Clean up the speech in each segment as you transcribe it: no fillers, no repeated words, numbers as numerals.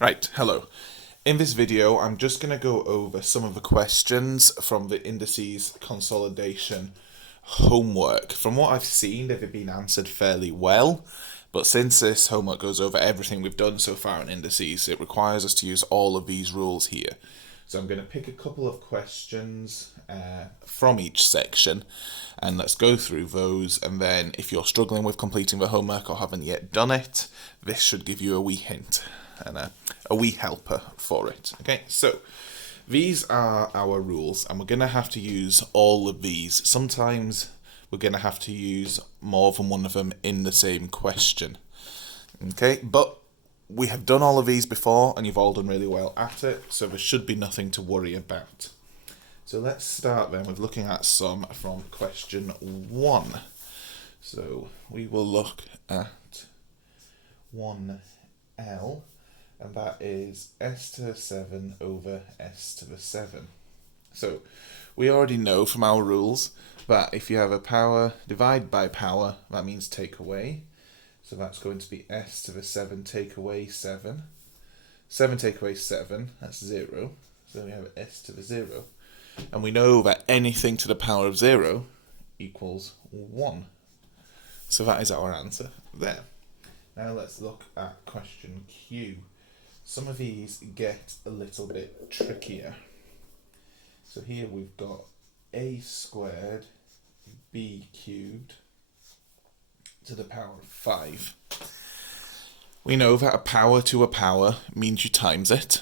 Right, hello. In this video, I'm just going to go over some of the questions from the Indices Consolidation Homework. From what I've seen, they've been answered fairly well, but since this homework goes over everything we've done so far in indices, it requires us to use all of these rules here. So I'm going to pick a couple of questions from each section, and let's go through those, and then if you're struggling with completing the homework or haven't yet done it, this should give you a wee hint and a wee helper for it. Okay, so these are our rules, and we're going to have to use all of these. Sometimes we're going to have to use more than one of them in the same question. Okay, but we have done all of these before, and you've all done really well at it, so there should be nothing to worry about. So let's start then with looking at some from question 1. So we will look at 1L, and that is s to the 7 over s to the 7. So we already know from our rules that if you have a power divide by power, that means take away. So that's going to be s to the 7 take away 7. 7 take away 7, that's 0. So we have s to the 0. And we know that anything to the power of 0 equals 1. So that is our answer there. Now let's look at question Q. Some of these get a little bit trickier. So here we've got a squared b cubed to the power of 5. We know that a power to a power means you times it,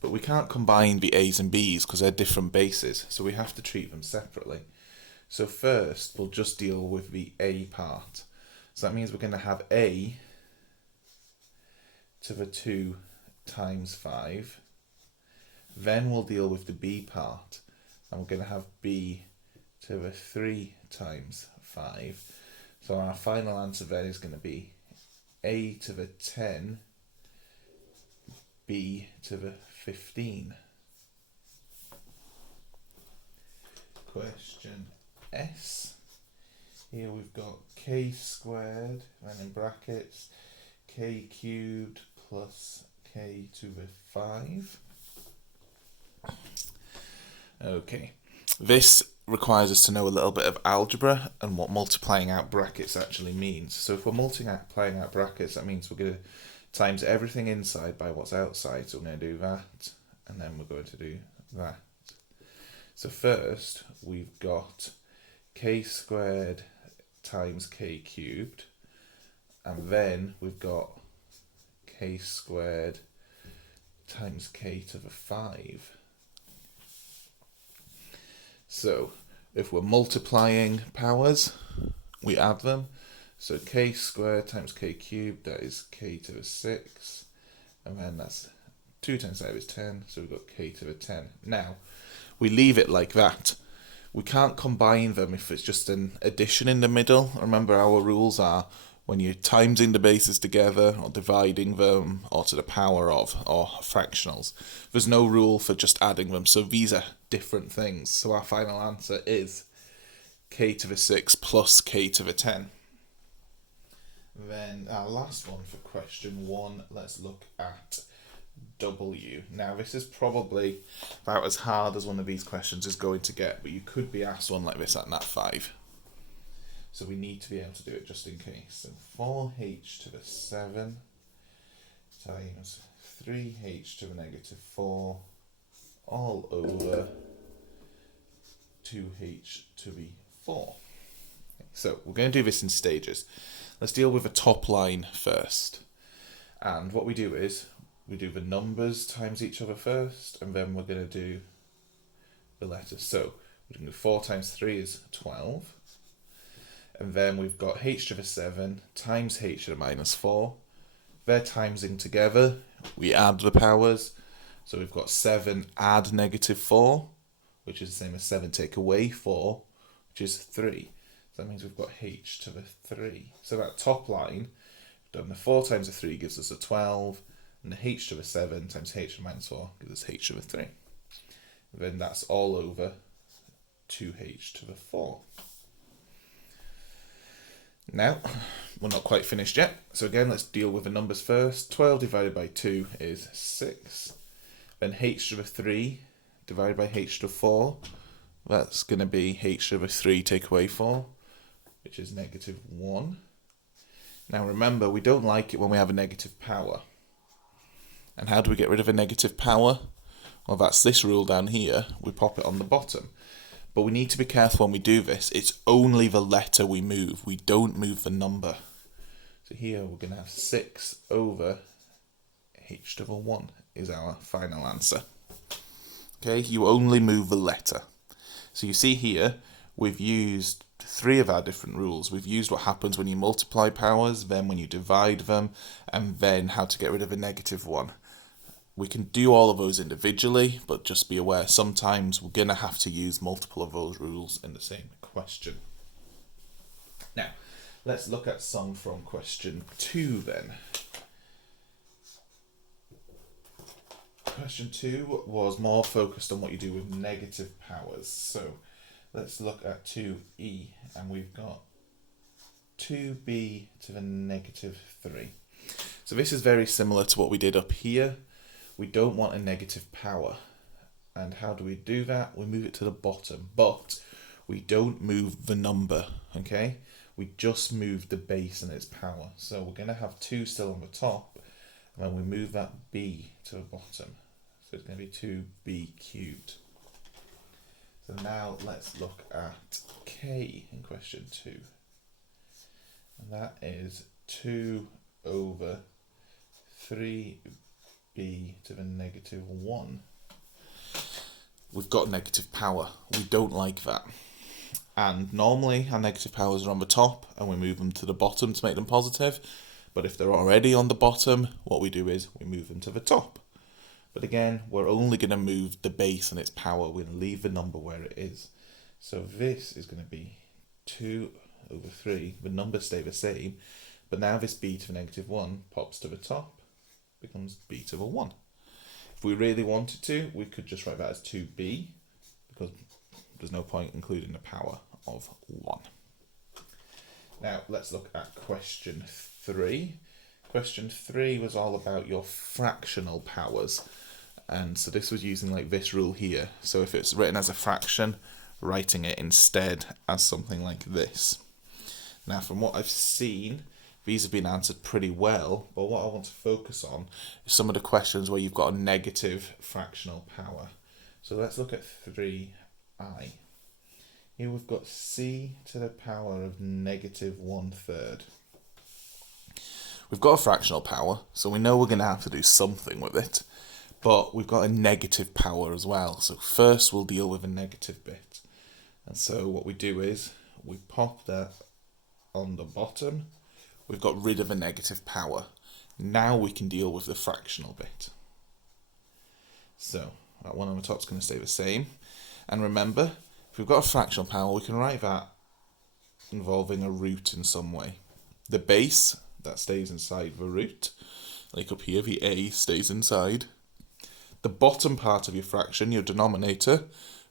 but we can't combine the a's and b's because they're different bases, so we have to treat them separately. So first we'll just deal with the a part. So that means we're going to have a to the 2 times 5. Then we'll deal with the b part, and we're going to have b to the 3 times 5. So our final answer then is going to be a to the 10, b to the 15. Question S. Here we've got k squared, and in brackets, k cubed plus k to the 5. Okay, this requires us to know a little bit of algebra and what multiplying out brackets actually means. So if we're multiplying out brackets, that means we're going to times everything inside by what's outside. So we're going to do that, and then we're going to do that. So first, we've got k squared times k cubed, and then we've got k squared times k to the 5. So if we're multiplying powers, we add them. So k squared times k cubed, that is k to the 6. And then that's 2 times 5 is 10, so we've got k to the 10. Now, we leave it like that. We can't combine them if it's just an addition in the middle. Remember, our rules are when you're timesing the bases together, or dividing them, or to the power of, or fractionals. There's no rule for just adding them, so these are different things. So our final answer is k to the 6 plus k to the 10. Then our last one for question 1, let's look at W. Now this is probably about as hard as one of these questions is going to get, but you could be asked one like this at Nat 5. So we need to be able to do it just in case. So 4h to the 7 times 3h to the negative 4 all over 2h to the 4. So we're going to do this in stages. Let's deal with the top line first. And what we do is we do the numbers times each other first, and then we're going to do the letters. So we're going to do 4 times 3 is 12. And then we've got h to the 7 times h to the minus 4. They're timesing together. We add the powers. So we've got 7 add negative 4, which is the same as 7 take away 4, which is 3. So that means we've got h to the 3. So that top line, we've done the 4 times the 3 gives us a 12, and the h to the 7 times h to the minus 4 gives us h to the 3. And then that's all over 2h to the 4. Now, we're not quite finished yet. So again, let's deal with the numbers first. 12 divided by 2 is 6. Then h to the 3 divided by h to the 4. That's going to be h to the 3 take away 4, which is negative 1. Now remember, we don't like it when we have a negative power. And how do we get rid of a negative power? Well, that's this rule down here. We pop it on the bottom. But we need to be careful when we do this. It's only the letter we move. We don't move the number. So here we're going to have 6 over h to the 1 is our final answer. Okay, you only move the letter. So you see here, we've used 3 of our different rules. We've used what happens when you multiply powers, then when you divide them, and then how to get rid of a negative one. We can do all of those individually, but just be aware sometimes we're going to have to use multiple of those rules in the same question. Now, let's look at some from question 2 then. Question 2 was more focused on what you do with negative powers. So let's look at 2e, and we've got 2b to the negative 3. So this is very similar to what we did up here. We don't want a negative power. And how do we do that? We move it to the bottom, but we don't move the number, okay? We just move the base and its power. So we're going to have 2 still on the top, and then we move that b to the bottom. So it's going to be 2b cubed. So now let's look at k in question 2. And that is 2 over 3b to the negative 1. We've got negative power. We don't like that. And normally our negative powers are on the top and we move them to the bottom to make them positive. But if they're already on the bottom, what we do is we move them to the top. But again, we're only going to move the base and its power. We're going to leave the number where it is. So this is going to be 2 over 3. The numbers stay the same. But now this b to the negative 1 pops to the top. Becomes b to the 1. If we really wanted to, we could just write that as 2b, because there's no point including the power of 1. Now let's look at question 3. Question 3 was all about your fractional powers. And so this was using like this rule here. So if it's written as a fraction, writing it instead as something like this. Now from what I've seen, these have been answered pretty well, but what I want to focus on is some of the questions where you've got a negative fractional power. So let's look at 3i. Here we've got c to the power of negative 1/3. We've got a fractional power, so we know we're going to have to do something with it, but we've got a negative power as well. So first we'll deal with a negative bit. And so what we do is we pop that on the bottom. We've got rid of a negative power. Now we can deal with the fractional bit. So that one on the top is going to stay the same. And remember, if we've got a fractional power, we can write that involving a root in some way. The base, that stays inside the root. Like up here, the a stays inside. The bottom part of your fraction, your denominator,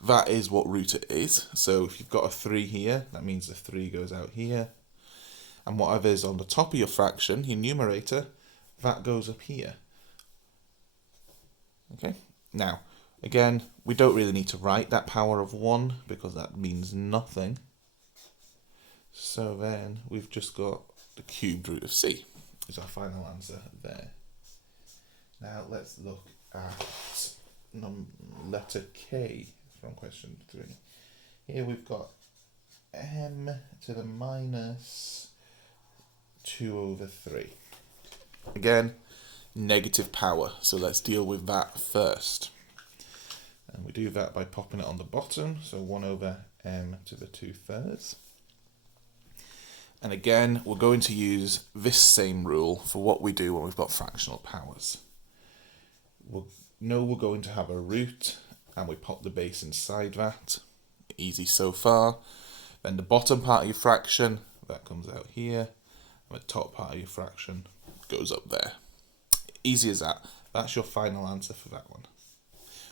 that is what root it is. So if you've got a 3 here, that means the 3 goes out here. And whatever is on the top of your fraction, your numerator, that goes up here. Okay. Now, again, we don't really need to write that power of 1 because that means nothing. So then we've just got the cubed root of c is our final answer there. Now let's look at letter k from question 3. Here we've got m to the minus 2 over 3. Again, negative power, so let's deal with that first. And we do that by popping it on the bottom, so 1 over m to the 2/3. And again, we're going to use this same rule for what we do when we've got fractional powers. We'll know we're going to have a root, and we pop the base inside that. Easy so far. Then the bottom part of your fraction, that comes out here. And the top part of your fraction goes up there. Easy as that. That's your final answer for that one.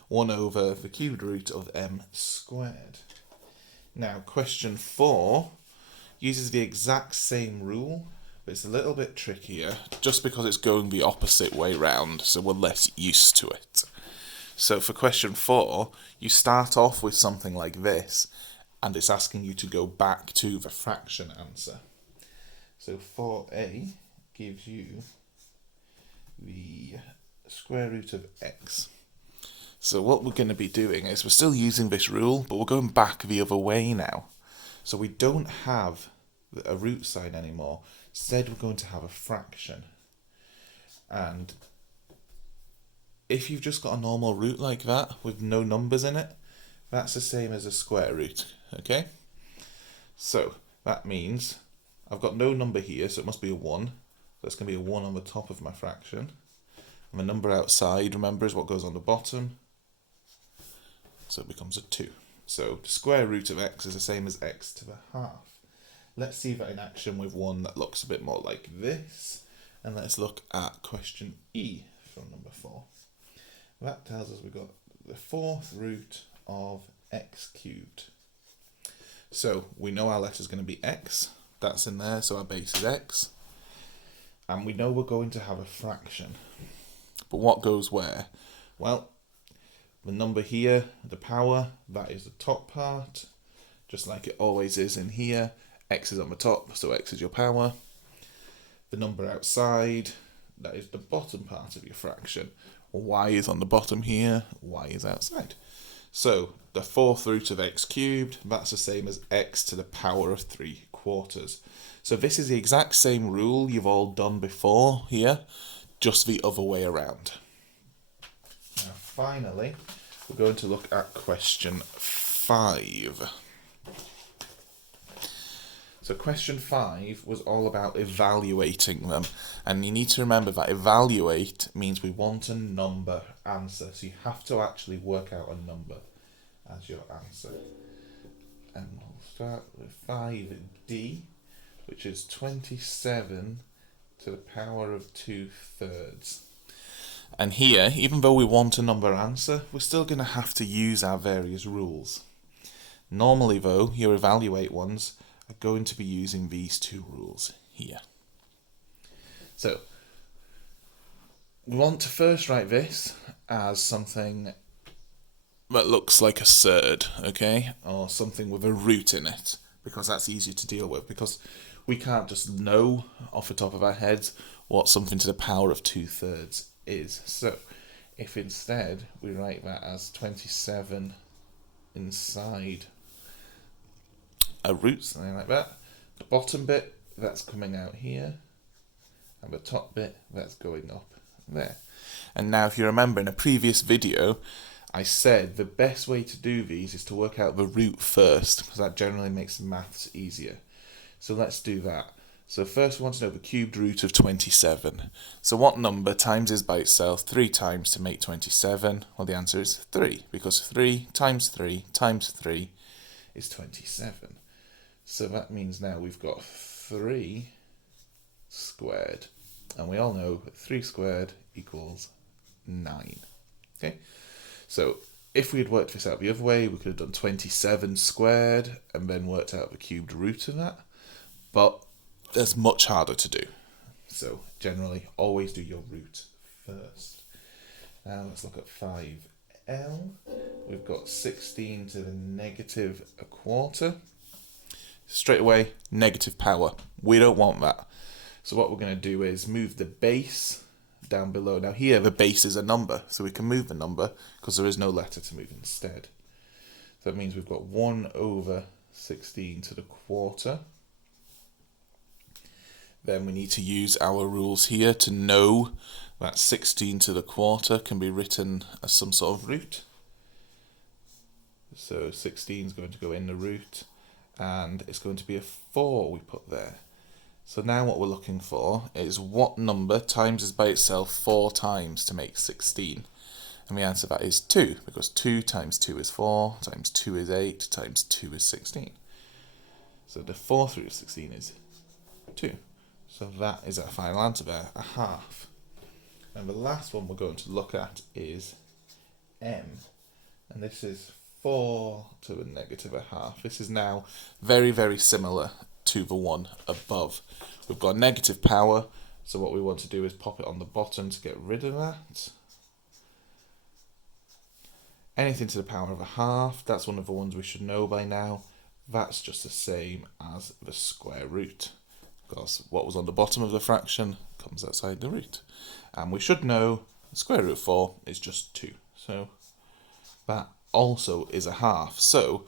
1 over the cubed root of m squared. Now, question 4 uses the exact same rule, but it's a little bit trickier just because it's going the opposite way round, so we're less used to it. So for question 4, you start off with something like this, and it's asking you to go back to the fraction answer. So 4a gives you the square root of x. So what we're going to be doing is we're still using this rule, but we're going back the other way now. So we don't have a root sign anymore. Instead, we're going to have a fraction. And if you've just got a normal root like that with no numbers in it, that's the same as a square root, okay? So that means I've got no number here, so it must be a 1. So that's going to be a 1 on the top of my fraction. And the number outside, remember, is what goes on the bottom. So it becomes a 2. So the square root of x is the same as x to the half. Let's see that in action with one that looks a bit more like this. And let's look at question E from number 4. That tells us we've got the 4th root of x cubed. So we know our letter is going to be x. That's in there, so our base is x. And we know we're going to have a fraction. But what goes where? Well, the number here, the power, that is the top part, just like it always is in here. X is on the top, so x is your power. The number outside, that is the bottom part of your fraction. Y is on the bottom here, y is outside. So the 4th root of x cubed, that's the same as x to the power of 3/4. So this is the exact same rule you've all done before here, just the other way around. Now finally, we're going to look at question 5. So question 5 was all about evaluating them. And you need to remember that evaluate means we want a number answer. So you have to actually work out a number as your answer. And we'll start with 5d, which is 27 to the power of 2/3. And here, even though we want a number answer, we're still going to have to use our various rules. Normally though, your evaluate ones are going to be using these 2 rules here. So, we want to first write this as something that looks like a surd, okay? Or something with a root in it, because that's easier to deal with, because we can't just know off the top of our heads what something to the power of 2/3 is. So if instead we write that as 27 inside a root, something like that, the bottom bit, that's coming out here, and the top bit, that's going up there. And now if you remember in a previous video, I said the best way to do these is to work out the root first, because that generally makes maths easier. So let's do that. So first we want to know the cubed root of 27. So what number times is by itself 3 times to make 27? Well, the answer is 3, because 3 times 3 times 3 is 27. So that means now we've got 3 squared. And we all know that 3 squared equals 9. Okay? So if we had worked this out the other way, we could have done 27 squared and then worked out the cubed root of that. But that's much harder to do. So generally, always do your root first. Now let's look at 5L. We've got 16 to the negative 1/4. Straight away, negative power. We don't want that. So what we're going to do is move the base down below. Now here, the base is a number, so we can move the number because there is no letter to move instead. So that means we've got 1 over 16 to the 1/4. Then we need to use our rules here to know that 16 to the 1/4 can be written as some sort of root. So 16 is going to go in the root, and it's going to be a 4 we put there. So now what we're looking for is what number times is by itself 4 times to make 16. And the answer to that is 2, because 2 times 2 is 4, times 2 is 8, times 2 is 16. So the 4th root of 16 is 2. So that is our final answer there, a half. And the last one we're going to look at is M. And this is 4 to the negative 1/2. This is now very, very similar to the one above. We've got negative power, so what we want to do is pop it on the bottom to get rid of that. Anything to the power of a half, that's one of the ones we should know by now. That's just the same as the square root, because what was on the bottom of the fraction comes outside the root. And we should know the square root of 4 is just 2. So that also is a half. So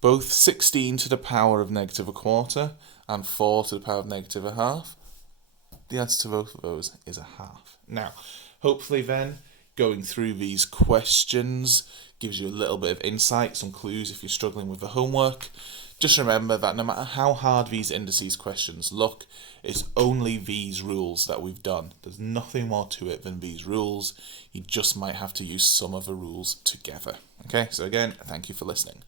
both 16 to the power of negative a quarter and 4 to the power of negative a half, the answer to both of those is a half. Now, hopefully then, going through these questions gives you a little bit of insight, some clues if you're struggling with the homework. Just remember that no matter how hard these indices questions look, it's only these rules that we've done. There's nothing more to it than these rules. You just might have to use some of the rules together. Okay, so again, thank you for listening.